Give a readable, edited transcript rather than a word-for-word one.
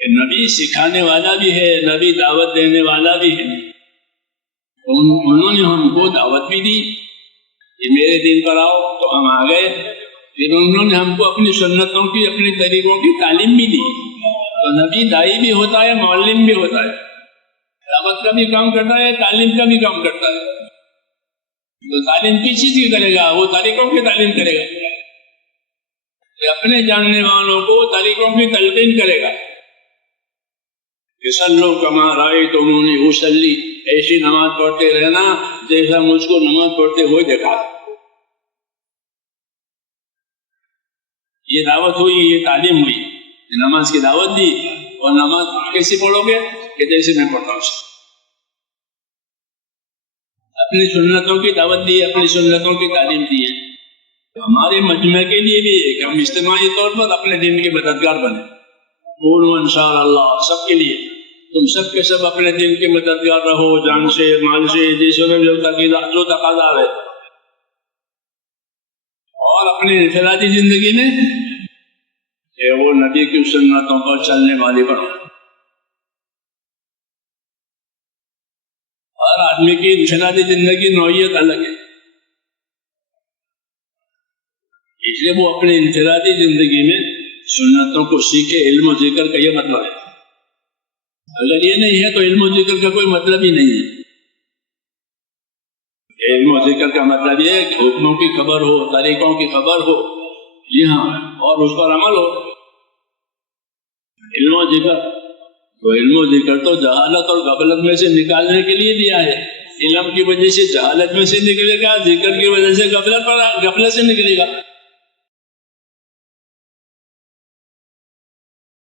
نبی سکھانے والا بھی ہے، نبی دعوت دینے والا بھی ہے. انہوں نے ہم کو دعوت بھی دی کہ میرے دین پر آؤ، تو ہم آ گئے. پھر انہوں نے ہم کو اپنی سنتوں کی، اپنے طریقوں کی تعلیم بھی دی. تو نبی دائی بھی ہوتا ہے، معلم بھی ہوتا ہے، دعوت کا بھی کام کرتا ہے، تعلیم کا بھی کام کرتا ہے. تو تعلیم کس چیز کی کرے گا؟ وہ طریقوں کی تعلیم کرے گا، اپنے جاننے والوں کو طریقوں کی تلقین کرے گا. صلو کما رأیتمونی اصلی، ایسی نماز پڑھتے رہنا جیسا مجھ کو نماز پڑھتے ہوئے دیکھا. یہ دعوت ہوئی، یہ تعلیم ہوئی. نماز کی دعوت دی، اور نماز کیسے پڑھو گے کہ جیسے میں پڑھتا ہوں. اپنی سنتوں کی دعوت دی، اپنی سنتوں کی تعلیم دی ہے. ہمارے مجمع کے لیے بھی ہے کہ ہم اجتماعی طور پر اپنے دین کے مددگار بنیں. قولوا ان شاء اللہ، سب کے لیے، تم سب کے سب اپنے دین کے مددگار رہو، جان سے، مال سے، جسم میں جو تقاضا ہے. اور اپنی انفرادی زندگی میں کہ وہ نبی کی سنتوں پر چلنے والے بنو. ہر آدمی کی انفرادی زندگی نوعیت الگ ہے، اس لیے وہ اپنی انفرادی زندگی میں سنتوں کو سیکھے. علم و ذکر کا یہ مطلب ہے. اگر یہ نہیں ہے تو علم و ذکر کا کوئی مطلب ہی نہیں ہے. علم و ذکر کا مطلب یہ ہے کہ حکموں کی خبر ہو، طریقوں کی خبر ہو، جی ہاں، اور اس پر عمل ہو. علم و ذکر تو علم و ذکر تو جہالت اور غفلت میں سے نکالنے کے لیے دیا ہے. علم کی وجہ سے جہالت میں سے نکلے گا، ذکر کی وجہ سے غفلت سے نکلے گا.